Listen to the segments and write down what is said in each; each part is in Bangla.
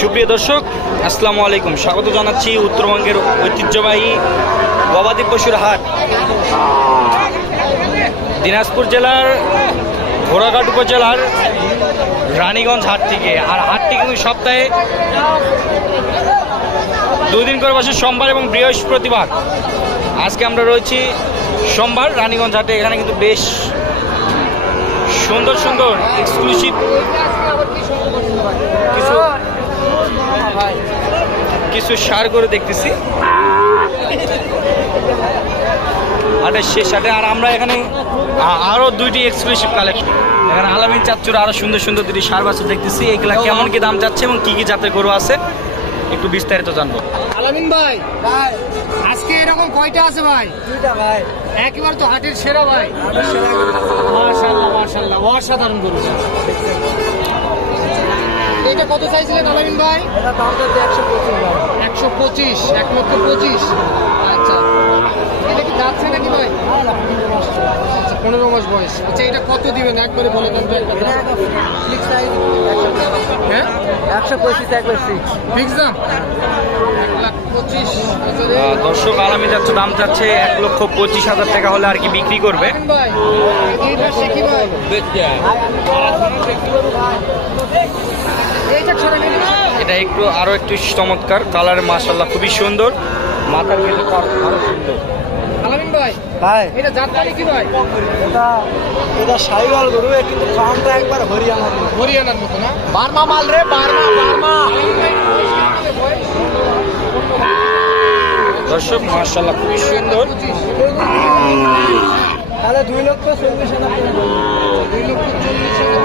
সুপ্রিয় দর্শক, আসসালামু আলাইকুম। স্বাগত জানাচ্ছি উত্তরবঙ্গের ঐতিহ্যবাহী গবাদি পশুর হাট। দিনাজপুর জেলার, ঘোড়াঘাট উপজেলার রানীগঞ্জ হাট থেকে আর হাটটি কিন্তু সপ্তাহে দুই দিন করে বসে সোমবার এবং বৃহস্পতিবার। আজকে আমরা রয়েছি সোমবার রানীগঞ্জ হাটে। এখানে কিন্তু বেশ সুন্দর সুন্দর এক্সক্লুসিভ কিছু সার করে দেখতেছি। আরে শেষ হাটে আর আমরা এখানে আ- আরও দুইটি এক্সক্লুসিভ কালেকশন এখানে আলামিন চাচ্চুর আরও সুন্দর সুন্দর দুটি সার বাছুর দেখতেছি। এগুলা কেমন কি দাম যাচ্ছে এবং কি কি জাতের গরু আছে একটু বিস্তারিত জানব। আলামিন ভাই ভাই। আজকে এরকম কয়টা আছে ভাই? দুইটা ভাই। একেবারে তো হাটের সেরা ভাই। মাশাল্লাহ মাশাল্লাহ অসাধারণ গরু। এটা কত চাইছিলেন আলামিন ভাই? এটা দাম যাচ্ছে একশো পঁচিশ ভাই। একশো পঁচিশ এক লক্ষ পঁচিশ? আচ্ছা। এটা কি যাচ্ছে নাকি ভাই? আচ্ছা পনেরো মাস বয়স। আচ্ছা এটা কত দিবেন? একবারে বলে দেন হ্যাঁ? একশো পঁচিশ একবার ফিক্স ফিক্স দাম? এক লাখ দর্শক আলামিন চাচ্চু দাম চাচ্ছে এক লক্ষ পঁচিশ হাজার টাকা হলে আর কি বিক্রি করবে? ভাই। এটা একটু আরও একটু চমৎকার। কালার মাশাল্লাহ খুবই সুন্দর। মাথার গেলে আরও সুন্দর। ভাই ভাই। এটা জাত মানে কি ভাই? এটা এটা সাইওয়াল গরু কিন্তু ফার্মটা একবার। হরিয়ানার মতো। না? বার্মা মাল রে বার্মা বার্মা। দর্শক মাশাল্লাহ খুবই সুন্দর। তাহলে দুই লক্ষ চল্লিশ হাজার দুই লক্ষ চল্লিশ হাজার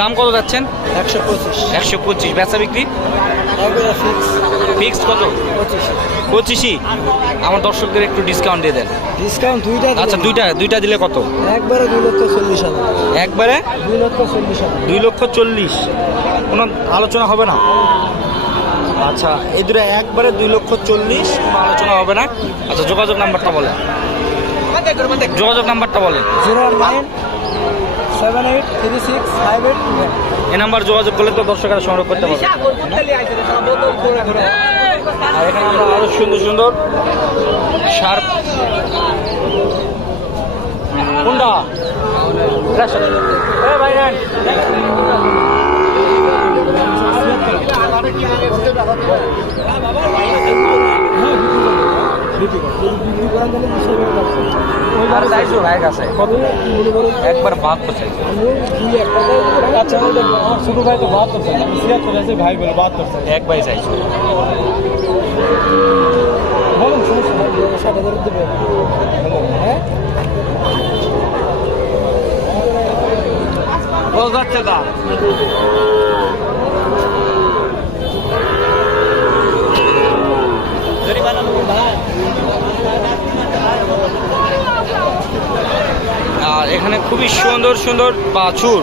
দাম কত যাচ্ছেন? একশো পঁচিশ। একশো পঁচিশ। বেচা বিক্রি? ফিক্সড কত? পঁচিশ। পঁচিশই? আমার দর্শকদের একটু ডিসকাউন্ট দিয়ে দেন। ডিসকাউন্ট দুইটা আচ্ছা দুইটা দুইটা দিলে কত? একবারে দুই লক্ষ চল্লিশ হাজার। একবারে? দুই লক্ষ চল্লিশ হাজার। দুই লক্ষ চল্লিশ। কোনো আলোচনা হবে না? আচ্ছা এই দুটো একবারে দুই লক্ষ চল্লিশ আলোচনা হবে না? আচ্ছা যোগাযোগ নাম্বারটা বলেন। যোগাযোগ নাম্বারটা বলেন। Zero nine seven eight three six five eight এই নাম্বার যোগাযোগ করলে তো দর্শকেরা সংগ্রহ করতে পারবে। আর এখানে আমরা আরও সুন্দর সুন্দর সার কোনটা ভাই চাইছো ভাইয়ের কাছে একবার বাদ তো চাইছো আচ্ছা ছোট ভাই তো বাহাত্তর চাই আমি ছিয়াত্তর আছে ভাই বলে বাহাত্তর চাই একবারই চাইছো বলুন সমস্যা নাই সাত হাজার দেবে হ্যাঁ যাচ্ছে দাম আর এখানে খুবই সুন্দর বাছুর।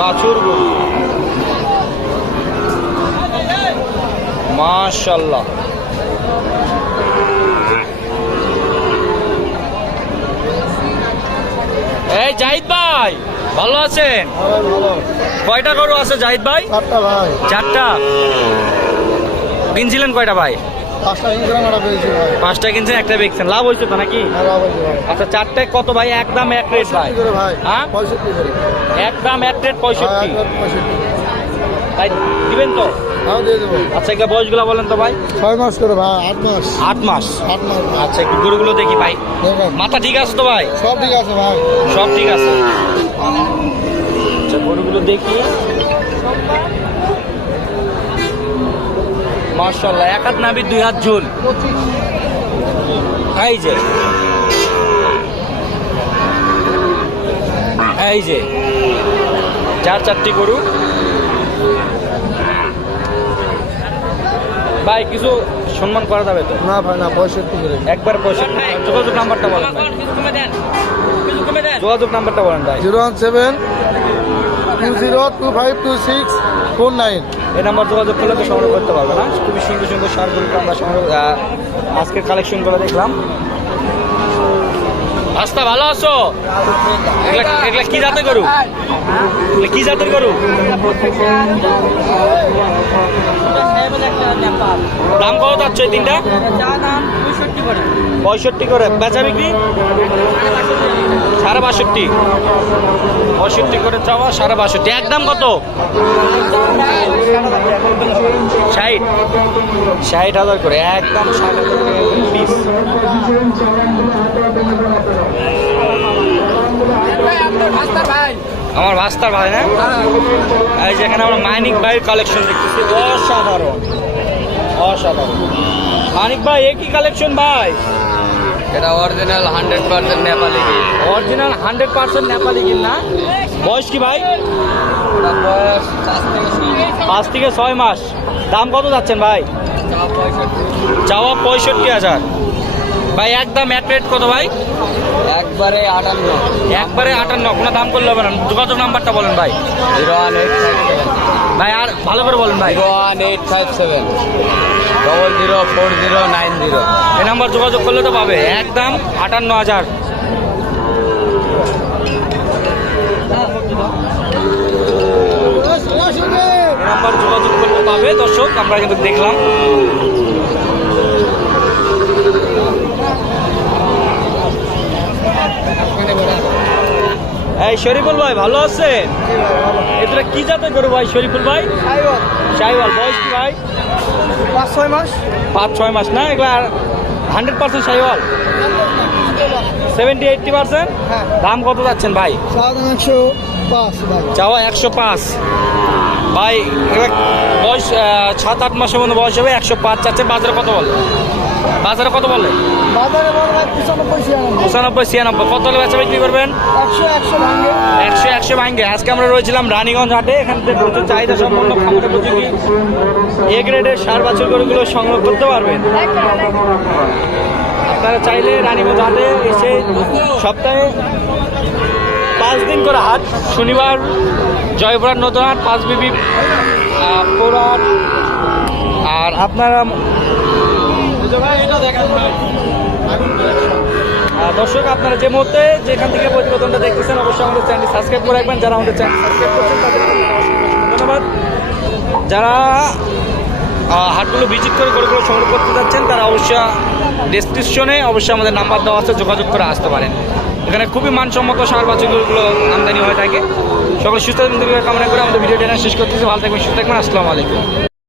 বাছুর গরু। মাশাল্লাহ এই জাহিদ ভাই ভালো আছেন? কয়টা গরু আছে জাহিদ ভাই? চারটা ভাই। চারটা। কিনছিলেন কয়টা ভাই? পাঁচটা কিনছেন একটা বেচছেন। লাভ হয়েছে তো নাকি? হ্যাঁ আচ্ছা চারটায় কত ভাই? এক দাম এক রেট ভাই। হ্যাঁ? করে। এক রেট হ্যাঁ পঁয়ষট্টি। তাই দিবেন তো? হ্যাঁ আচ্ছা এগুলো বয়সগুলো বলেন তো ভাই। ছয় মাস করে ভাই আট মাস। আট মাস? আট মাস আচ্ছা একটু গরুগুলো দেখি ভাই। মাথা ঠিক আছে তো ভাই? সব ঠিক আছে ভাই। সব ঠিক আছে। আচ্ছা গরুগুলো দেখি। মার্শাল্লাহ এক হাত নাবি দুই হাত ঝুল। এই যে। এই যে। চার চারটি গরু। ভাই কিছু সম্মান করা যাবে তো? না ভাই না পঁয়ষট্টি করে। একবার পয়সা যোগাযোগ নাম্বারটা বলেন ভাই। যোগাযোগ নাম্বারটা বলেন ভাই। Zero one seven two zero two five two six four nine এই নাম্বার যোগাযোগ করলে তো সংগ্রহ করতে পারবে না। খুবই সুন্দর সুন্দর সারগুলোকে আমরা সংগ্রহ আজকের কালেকশন করে দেখলাম। রাস্তা ভালো আছো? এগুলা কি জাতের গরু? এগুলা কি জাতের গরু? দাম কত যাচ্ছে তিনটা? পঁয়ষট্টি করে। বেচা বিক্রি? সাড়ে বাষট্টি। পঁয়ষট্টি করে চাওয়া, সাড়ে বাষট্টি। একদম কত? ষাট। ষাট হাজার করে। একদম ষাট আমার ভাস্তার ভাই না? এই যেখানে আমরা মানিক ভাইয়ের কালেকশন দেখতেছি। অসাধারণ। অসাধারণ। মানিক ভাই এ কি কালেকশন ভাই? এটা original hundred percent Nepali original hundred percent Nepali কিন না? বয়স কি ভাই? বয়স পাঁচ থেকে ছয় মাস। দাম কত যাচ্ছেন ভাই? চাওয়া পঁয়ষট্টি হাজার। ভাই একদম এক রেট কত ভাই? একবারে আটান্ন। একবারে আটান্ন কোনো দাম করলে হবে না। যোগাযোগ নাম্বারটা বলেন ভাই। জিরো ওয়ান এইট ভাই আর ভালো করে বলেন ভাই। One eight five seven. Double zero four zero nine zero. এই নাম্বার যোগাযোগ করলে তো পাবে। একদম আটান্ন হাজার। নাম্বার যোগাযোগ করলে পাবে দর্শক আমরা কিন্তু দেখলাম। এই শরীফুল ভাই ভালো আছেন? এটা কি জাতের গরু ভাই শরীফুল ভাই? সাইওয়াল বয়স কি ভাই? পাঁচ ছয় মাস। পাঁচ ছয় মাস না? এগুলা hundred percent Sahiwal seventy eighty percent দাম কত যাচ্ছেন ভাই? একশো পাঁচ চাওয়া একশো পাঁচ। ভাই বয়স সাত আট মাসের মধ্যে বয়স হবে একশো পাঁচ চাচ্ছেন বাজারে কত বলে? বাজারে কত বলে? পঁচানব্বই ছিয়ানব্বই। কত হলে বেচা বিক্রি করবেন? একশো একশো ভাঙে। একশো একশো ভাঙ্গে আজকে আমরা রয়েছিলাম রানীগঞ্জ হাটে এখান থেকে প্রচুর চাহিদা সম্পন্ন খামারে উপযোগী এ গ্রেডের সার বাছুর গরুগুলো সংগ্রহ করতে পারবেন। আপনারা চাইলে রানীগঞ্জ হাটে এসে সপ্তাহে দিন করে হাট। শনিবার জয়পুরহাট নতুন হাট পাঁচ বিবি আহ, আর আপনারা দর্শক আপনারা যে মুহূর্তে যেখান থেকে প্রতিবেদনটা দেখতেছেন অবশ্যই আমাদের চ্যানেলটি সাবস্ক্রাইব করে রাখবেন। যারা আমাদের চ্যানেল সাবস্ক্রাইব করছেন ধন্যবাদ। যারা হাটগুলো ভিজিট করে গরুগুলো সংগ্রহ করতে যাচ্ছেন তারা অবশ্যই ডেসক্রিপশনে অবশ্যই আমাদের নাম্বার দেওয়া আছে যোগাযোগ করে আসতে পারেন। এখানে খুবই মানসম্মত সার বা চিগুলো আমদানি হয়ে থাকে। সকল সুস্থ কামনা করে আমাদের ভিডিও এখানে শেষ করতেছি। ভালো থাকবেন, সুস্থ থাকবেন। আসসালামু আলাইকুম।